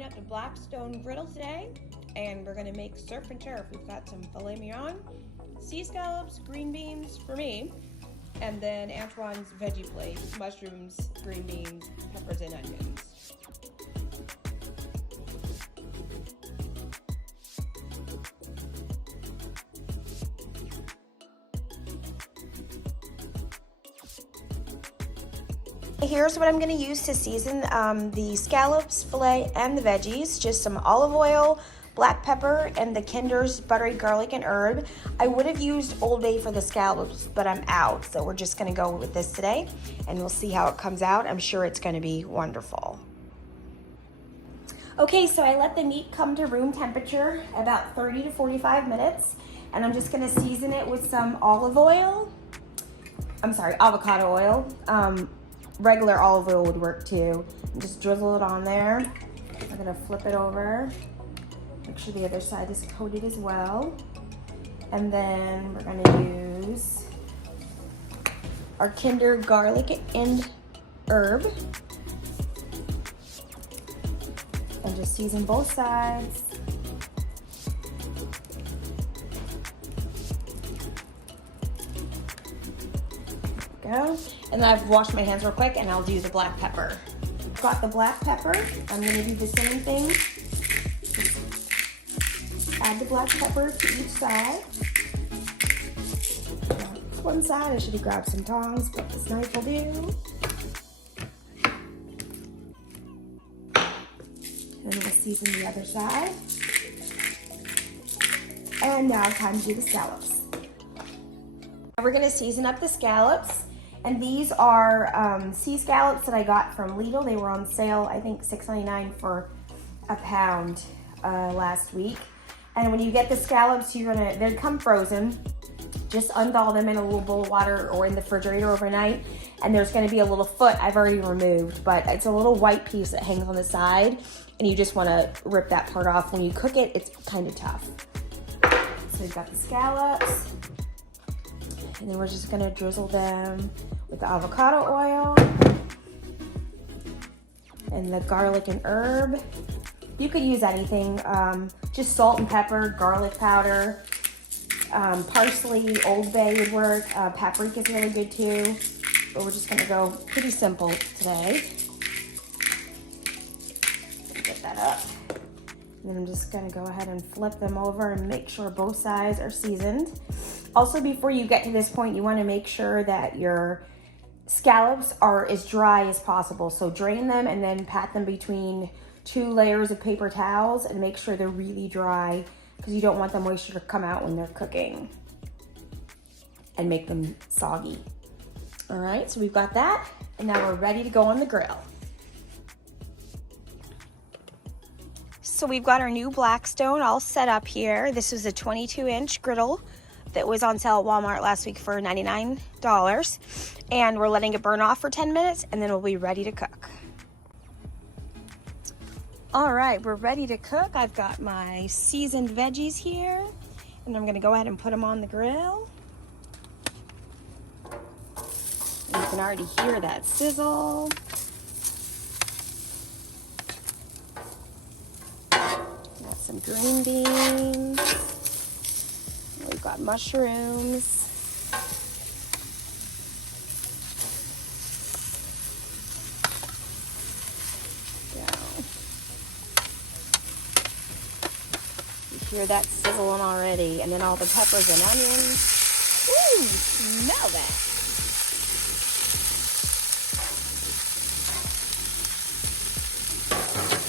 warming up the Blackstone griddle today, and we're gonna make surf and turf. We've got some filet mignon, sea scallops, green beans for me, and then Antoine's veggie plate, mushrooms, green beans, peppers, and onions. Here's what I'm going to use to season the scallops, filet, and the veggies. Just some olive oil, black pepper, and the Kinder's buttery garlic and herb. I would have used Old Bay for the scallops, but I'm out, so we're just going to go with this today, and we'll see how it comes out. I'm sure it's going to be wonderful. Okay, so I let the meat come to room temperature about 30 to 45 minutes, and I'm just going to season it with some avocado oil. Regular olive oil would work too. And just drizzle it on there. I'm gonna flip it over. Make sure the other side is coated as well. And then we're gonna use our Kinder garlic and herb. And just season both sides. Go. And then I've washed my hands real quick, and I'll do the black pepper. Got the black pepper. I'm gonna do the same thing. Just add the black pepper to each side. One side, I should have grabbed some tongs, but this knife will do. And then we'll season the other side. And now time to do the scallops. We're gonna season up the scallops. And these are sea scallops that I got from Lidl. They were on sale, I think $6.99 for a pound last week. And when you get the scallops, they come frozen. Just undall them in a little bowl of water or in the refrigerator overnight. And there's gonna be a little foot I've already removed, but it's a little white piece that hangs on the side, and you just wanna rip that part off. When you cook it, it's kind of tough. So we've got the scallops. And then we're just gonna drizzle them with the avocado oil and the garlic and herb. You could use anything, just salt and pepper, garlic powder, parsley, Old Bay would work. Paprika is really good too, but we're just gonna go pretty simple today. Get that up. And then I'm just gonna go ahead and flip them over and make sure both sides are seasoned. Also, before you get to this point, you wanna make sure that your scallops are as dry as possible. So drain them and then pat them between 2 layers of paper towels and make sure they're really dry, because you don't want the moisture to come out when they're cooking and make them soggy. All right, so we've got that, and now we're ready to go on the grill. So we've got our new Blackstone all set up here. This was a 22-inch griddle that was on sale at Walmart last week for $99. And we're letting it burn off for 10 minutes, and then we'll be ready to cook. All right, we're ready to cook. I've got my seasoned veggies here, and I'm gonna go ahead and put them on the grill. You can already hear that sizzle. Got some green beans. We've got mushrooms. You hear that sizzling already, and then all the peppers and onions. Ooh, smell that.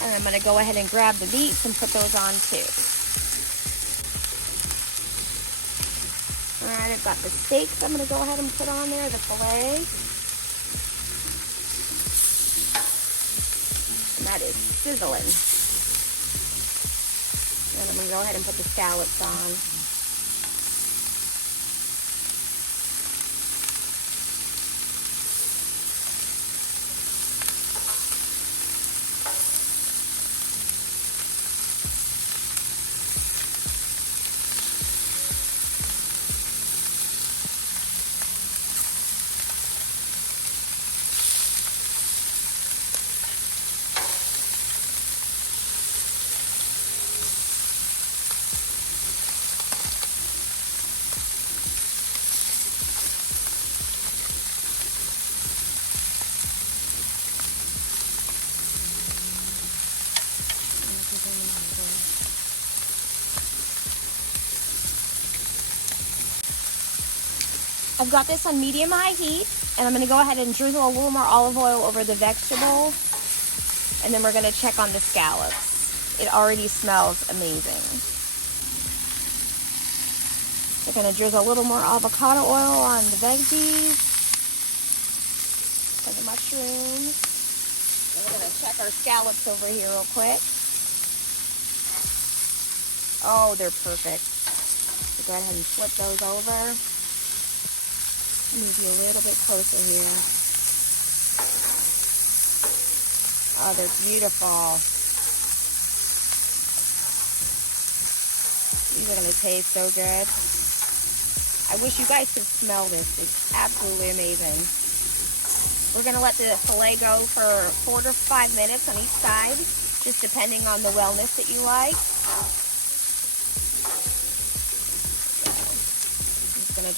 And I'm gonna go ahead and grab the meats and put those on too. All right, I've got the steaks I'm gonna go ahead and put on there, the filet. And that is sizzling. And I'm gonna go ahead and put the scallops on. I've got this on medium-high heat, and I'm going to go ahead and drizzle a little more olive oil over the vegetable, and then we're going to check on the scallops. It already smells amazing. We're going to drizzle a little more avocado oil on the veggies and the mushrooms. And we're going to check our scallops over here real quick. Oh, they're perfect. So go ahead and flip those over. Move you a little bit closer here. Oh, they're beautiful. These are going to taste so good. I wish you guys could smell this. It's absolutely amazing. We're going to let the filet go for 4 to 5 minutes on each side, just depending on the wellness that you like. I'm just going to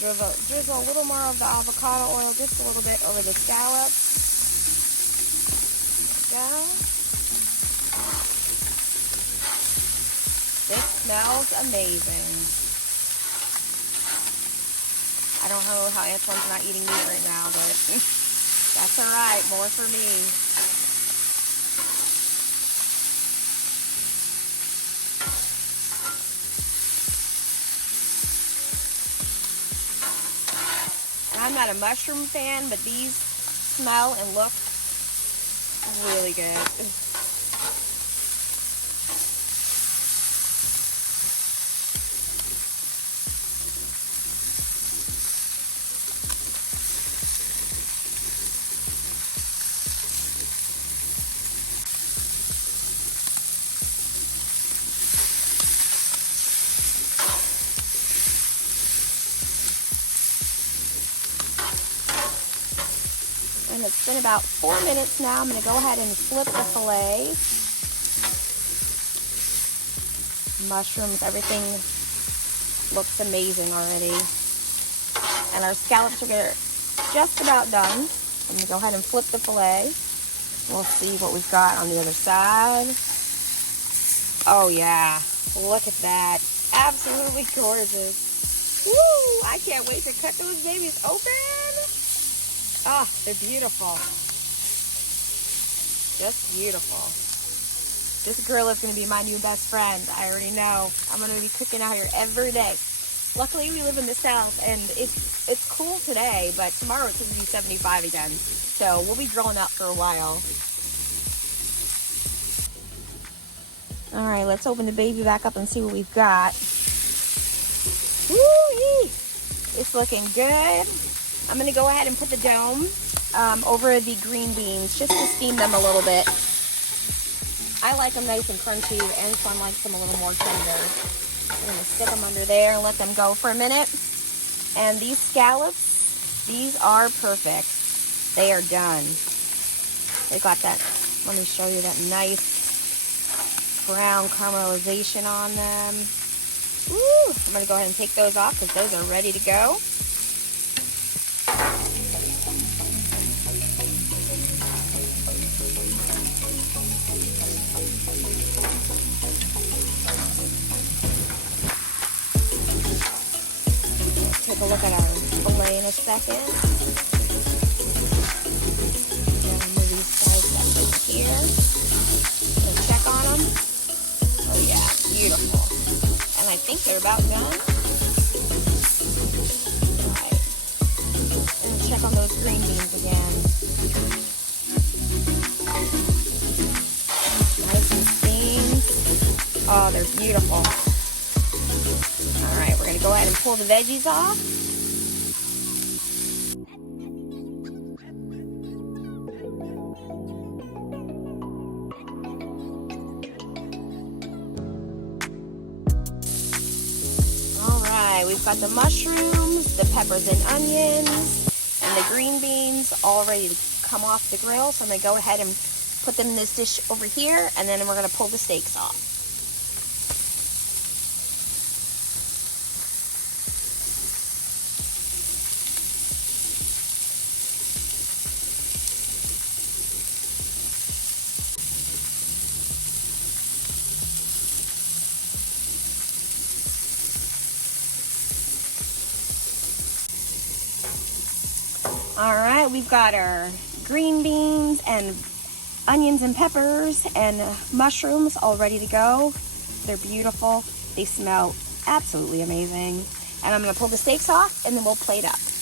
drizzle a little more of the avocado oil, just a little bit over the scallops. There we go. This smells amazing. I don't know how Antoine's not eating meat right now, but that's all right. More for me. I'm not a mushroom fan, but these smell and look really good. And it's been about 4 minutes now. I'm going to go ahead and flip the filet. Mushrooms, everything looks amazing already. And our scallops are just about done. I'm going to go ahead and flip the filet. We'll see what we've got on the other side. Oh yeah, look at that. Absolutely gorgeous. Woo! I can't wait to cut those babies open. Ah, they're beautiful. Just beautiful. This grill is going to be my new best friend. I already know. I'm going to be cooking out here every day. Luckily, we live in the South, and it's cool today, but tomorrow it's going to be 75 again. So we'll be grilling out for a while. All right, let's open the baby back up and see what we've got. Woo-wee! It's looking good. I'm going to go ahead and put the dome over the green beans just to steam them a little bit. I like them nice and crunchy, and Antoine likes them a little more tender. I'm going to stick them under there and let them go for a minute. And these scallops, these are perfect. They are done. They got that, let me show you that nice brown caramelization on them. Woo! I'm going to go ahead and take those off because those are ready to go. Take a look at our filet in a second. Move these guys up over here. And check on them. Oh yeah, beautiful. And I think they're about done. Alright. And check on those green beans again. Nice and steamed. Oh, they're beautiful. Alright, we're going to go ahead and pull the veggies off. Alright, we've got the mushrooms, the peppers and onions, and the green beans all ready to come off the grill. So I'm going to go ahead and put them in this dish over here, and then we're going to pull the steaks off. All right, we've got our green beans and onions and peppers and mushrooms all ready to go. They're beautiful. They smell absolutely amazing. And I'm gonna pull the steaks off and then we'll plate up.